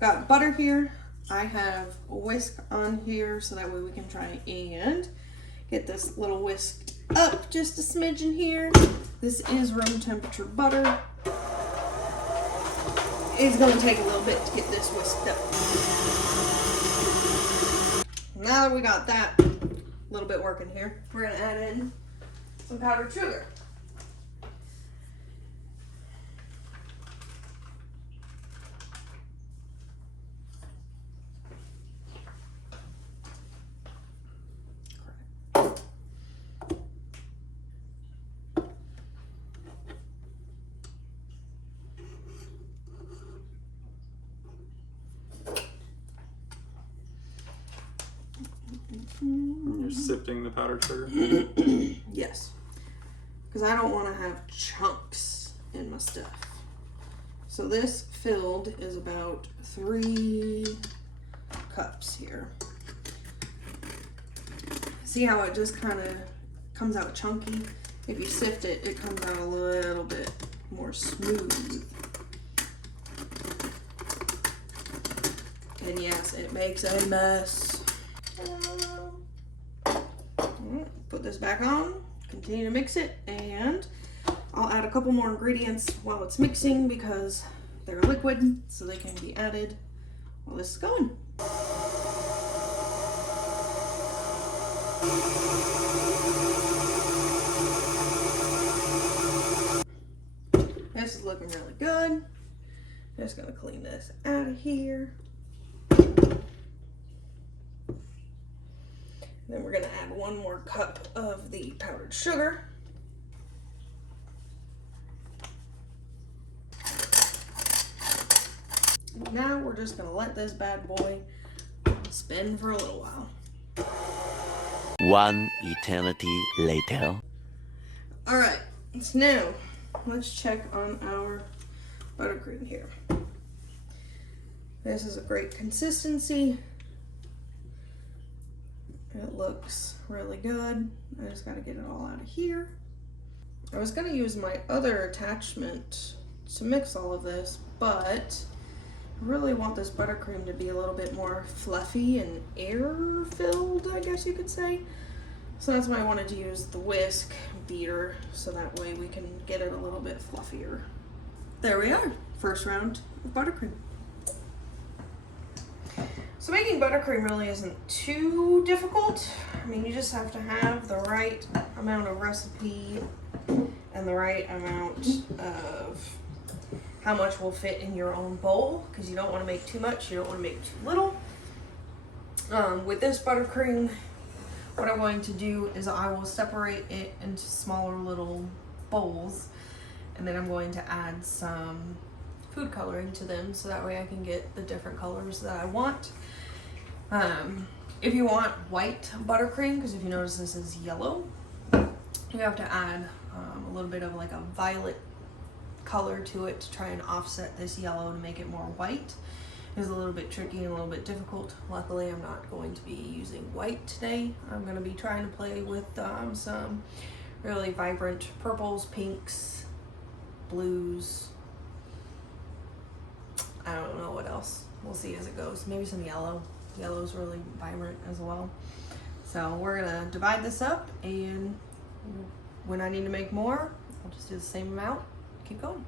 Got butter here. I have a whisk on here so that way we can try and get this little whisked up just a smidgen here. This is room temperature butter. It's going to take a little bit to get this whisked up. Now that we got that a little bit working here, we're going to add in some powdered sugar. You're sifting the powdered sugar? Yes, because I don't want to have chunks in my stuff. So this filled is about 3 cups here. See how it just kind of comes out chunky? If you sift it, it comes out a little bit more smooth. And yes, it makes a mess. Put this back on, continue to mix it, and I'll add a couple more ingredients while it's mixing because they're liquid, so they can be added while this is going. This is looking really good. Just gonna clean this out of here. Then we're gonna add 1 more cup of the powdered sugar. Now we're just gonna let this bad boy spin for a little while. 1 eternity later. All right, so now let's check on our buttercream here. This is a great consistency. It looks really good. I just gotta get it all out of here. I was gonna use my other attachment to mix all of this, but I really want this buttercream to be a little bit more fluffy and air-filled, I guess you could say. So that's why I wanted to use the whisk beater, so that way we can get it a little bit fluffier. There we are, first round of buttercream. So making buttercream really isn't too difficult. I mean, you just have to have the right amount of recipe and the right amount of how much will fit in your own bowl, because you don't want to make too much, you don't want to make too little. With this buttercream, what I'm going to do is I will separate it into smaller little bowls, and then I'm going to add some food coloring to them so that way I can get the different colors that I want. If you want white buttercream, because if you notice this is yellow, you have to add a little bit of like a violet color to it to try and offset this yellow to make it more white. It's a little bit tricky and a little bit difficult. Luckily, I'm not going to be using white today. I'm going to be trying to play with some really vibrant purples, pinks, blues. I don't know what else. We'll see as it goes. Maybe some yellow. Yellow's really vibrant as well. So we're going to divide this up, and when I need to make more, I'll just do the same amount. Keep going.